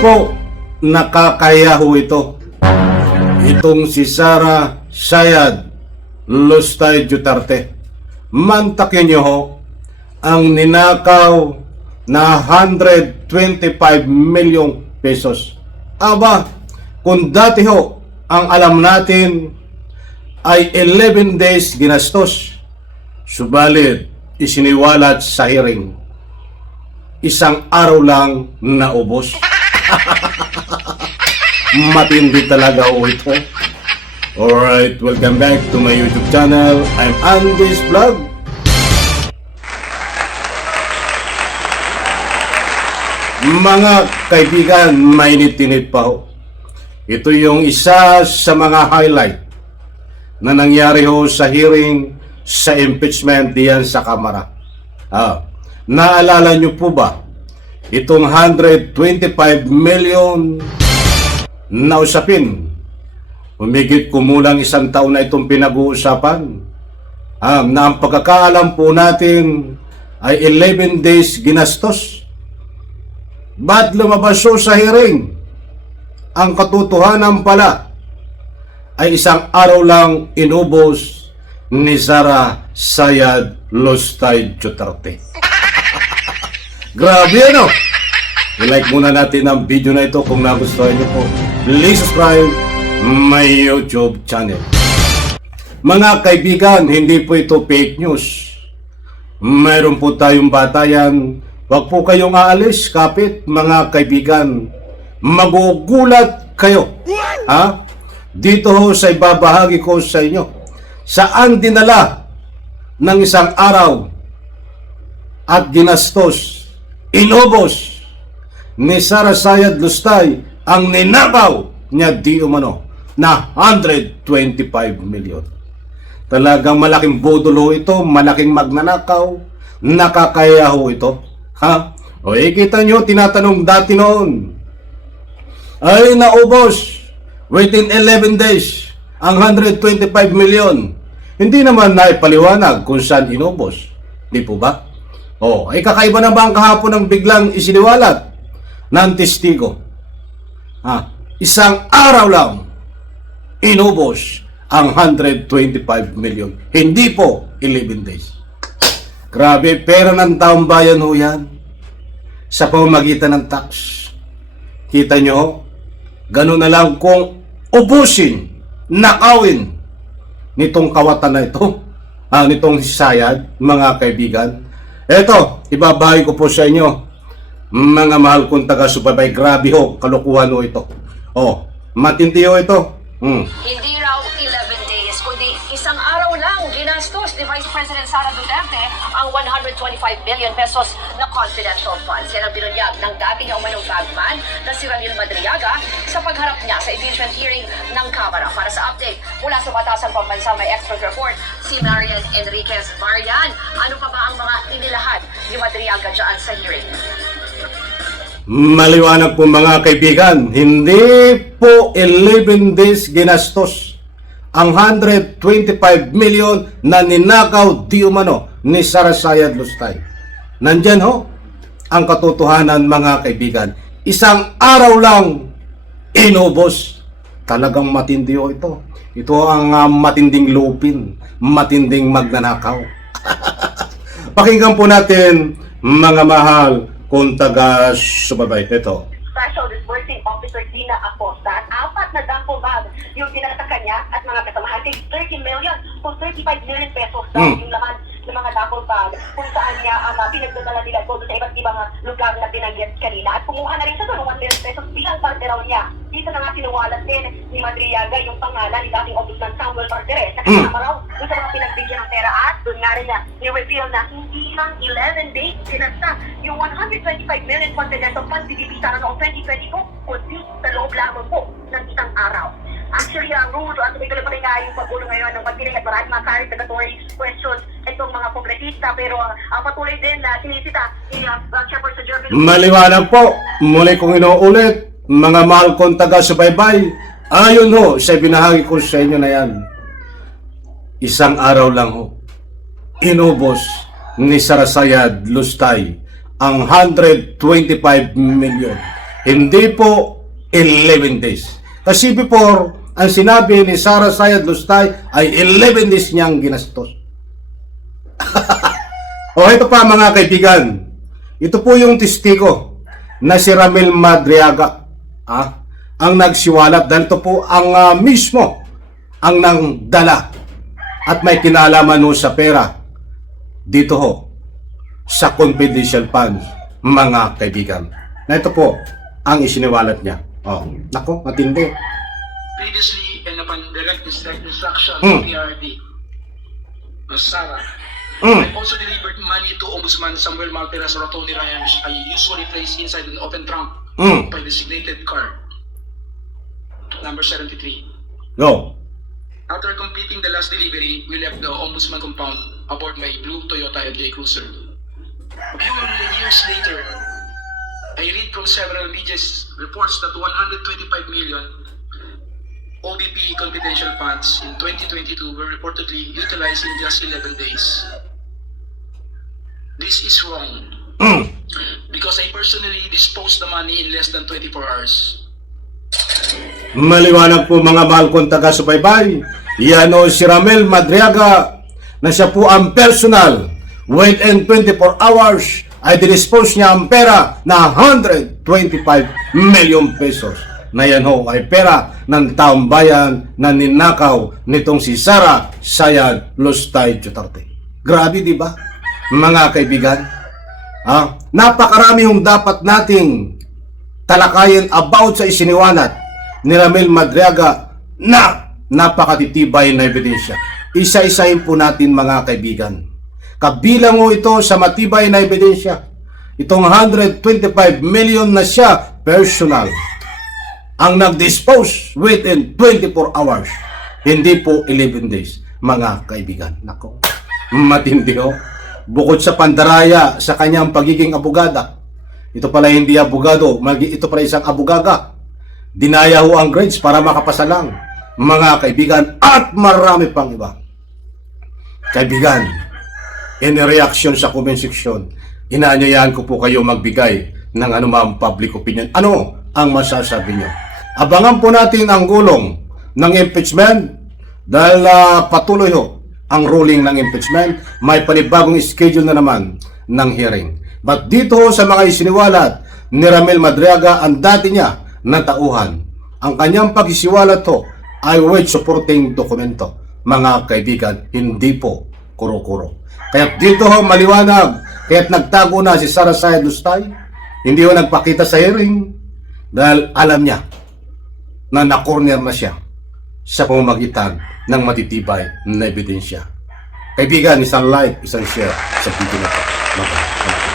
po, nakakaya ho ito. Itong si Sara Sayad Lustay Duterte. Mantakin niyo ho ang ninakaw na 125 milyong pesos. Aba, kung dati ho, ang alam natin ay 11 days ginastos. Subalit, isiniwalat sa hearing. Isang araw lang naubos. Matindi talaga ho ito. Alright, welcome back to my YouTube channel. I'm Andy's Vlog. Mga kaibigan, mainit-init pa ho. Ito yung isa sa mga highlight na nangyari ho sa hearing sa impeachment diyan sa Kamara. Naalala nyo po ba itong 125 million na usapin? Humigit kumulang isang taon na itong pinag-uusapan. Na ang pagkakaalam po natin ay 11 days ginastos. Ba't lumabas sa hearing? Ang katotohanan pala ay isang araw lang inubos ni Sara Sayad Lustay Duterte. Grabe ano? I-like muna natin ang video na ito kung nagustuhan niyo po. Please subscribe my YouTube channel. Mga kaibigan, hindi po ito fake news. Mayroon po tayong batayan. Huwag po kayong aalis, kapit mga kaibigan. Magugulat kayo. Dito ho sa ibabahagi ko sa inyo. Saan dinala ng isang araw at ginastos, inubos ni Sara Sayad Lustay ang ninakaw niya di umano na 125 million. Talagang malaking bodolo ito, malaking magnanakaw, nakakaya ho ito. O kita nyo, tinatanong dati noon, ay naubos within 11 days ang 125 million. Hindi naman naipaliwanag kung saan inubos. Di po ba? Ay kakaiba na ba ang kahapon ng biglang isiniwalat ng testigo? Isang araw lang inubos ang 125 million. Hindi po 11 days. Grabe, pera ng taong bayan ho yan. Sa pamamagitan ng tax. Kita nyo, ganun na lang kung ubusin, nakawin nitong kawatan na ito, nitong Sayad, mga kaibigan. Eto, ibabahagi ko po sa inyo, mga mahal kong taga-subaybay. Grabe ho, kalukuhan ho ito. Matindi ho ito. Hindi raw 11 days, kundi isang araw lang ginastos ni Vice President Sara Duterte ang 125 billion pesos na confidential funds. Yan ang binunyag ng dati niya umanong bagman na si Raniel Madriaga sa pagharap niya sa impeachment hearing ng Kamara. Para sa update mula sa Batasang Pambansa, may expert report si Marian Enriquez. Marian, ano pa ba ang mga inilahad ni Madriaga dyan sa hearing? Maliwanag po mga kaibigan, hindi po 11 days ginastos ang 125 million na ninakaw di umano ni Sara Sayad Lustay. Nandyan ho ang katotohanan mga kaibigan. Isang araw lang inubos. Talagang matindi ho ito. Ito ang matinding lupin, matinding magnanakaw. Pakinggan po natin mga mahal kung taga-subaybay. Ito. Special Disbursing Officer Dina Acosta at 4 na duffel bag yung tinataka niya at mga kasamahan. 30 million o 35 million pesos daw yung laman ng mga duffel bag kung saan niya pinagdadala nila ito sa iba't ibang lugar na binanggit kanina. At kumuha na rin siya doon ng 1 million pesos bilang parte raw niya. Dito na nga sinuwalat din ni Madriaga yung pangalan ni dating Ombudsman Samuel Martires na kasama raw doon sa mga pinagbigyan ng pera at doon nga rin niya ni-reveal na hindi lang 11 days sinasta yung 125 million confidential funds binibisa noong 2022 kundi sa loob lamang po ng isang araw. Actually, ang rules at tuloy pa rin nga yung paggulo ngayon ng pagpiling at maraming mga clarificatory questions itong mga kongresista pero patuloy din na sinisita ni Chairperson Jervin. Maliwanag po, muli kong inuulit, mga mahal kong taga-subaybay, ayon ho sa binahagi ko sa inyo na yan, isang araw lang ho, inubos ni Sara Sayad Lustay ang 125 million. Hindi po 11 days. Kasi before, ang sinabi ni Sara Sayad Lustay ay 11 days niyang ginastos. O ito pa mga kaibigan, ito po yung testigo na si Ramil Madriaga ang nagsiwalat dahil ito po ang mismo ang nangdala at may kinalaman ho sa pera dito ho sa confidential funds mga kaibigan. Na ito po ang isiniwalat niya. Oh, nako, matindi. Previously and upon direct instruction of PRD, Ms. Sara, I also delivered money to Ombudsman Samuel Malteras or Tony Ryan, which I usually place inside an open trunk by designated car. Number 73. Go. After completing the last delivery, we left the Ombudsman compound aboard my blue Toyota FJ Cruiser. A few years later, I read from several media reports that 125 million OBP confidential funds in 2022 were reportedly utilized in just 11 days. This is wrong because I personally disposed the money in less than 24 hours. Maliwanag po mga mahal kong taga-subaybay. Yan o si Ramil Madriaga na siya po ang personal within 24 hours ay dinispose niya ang pera na 125 million pesos. Na yan ho ay pera ng taong bayan na ninakaw nitong si Sara Sayad Lustay Duterte. Grabe di ba mga kaibigan? Napakarami hong dapat nating talakayin about sa isiniwanat ni Ramil Madriaga na napakatitibay na ebidensya. Isa-isahin po natin mga kaibigan. Kabilang mo ito sa matibay na ebidensya. Itong 125 million na siya personal ang nag-dispose within 24 hours. Hindi po 11 days mga kaibigan. Nako, matindi ho. Bukod sa pandaraya sa kanyang pagiging abogada, ito pala hindi abogado, ito pala isang abogaga. Dinaya ho ang grades para makapasalang mga kaibigan at marami pang iba. Kaibigan, in reaction sa comment section, inaanyayahan ko po kayo magbigay ng anumang public opinion. Ano ang masasabi nyo? Abangan po natin ang gulong ng impeachment dahil patuloy ho ang ruling ng impeachment. May panibagong schedule na naman ng hearing. But dito ho sa mga isiniwalat ni Ramil Madriaga ang dati niya na tauhan. Ang kanyang pag-isiwalat ho ay with supporting dokumento. Mga kaibigan, hindi po kuro-kuro. Kaya dito ho maliwanag, kaya't nagtago na si Sara Sayad Lustay, hindi ho nagpakita sa hearing dahil alam niya na na-corner na siya sa pamamagitan ng matitibay na ebidensya. Kaibigan, isang like, isang share sa video na ito.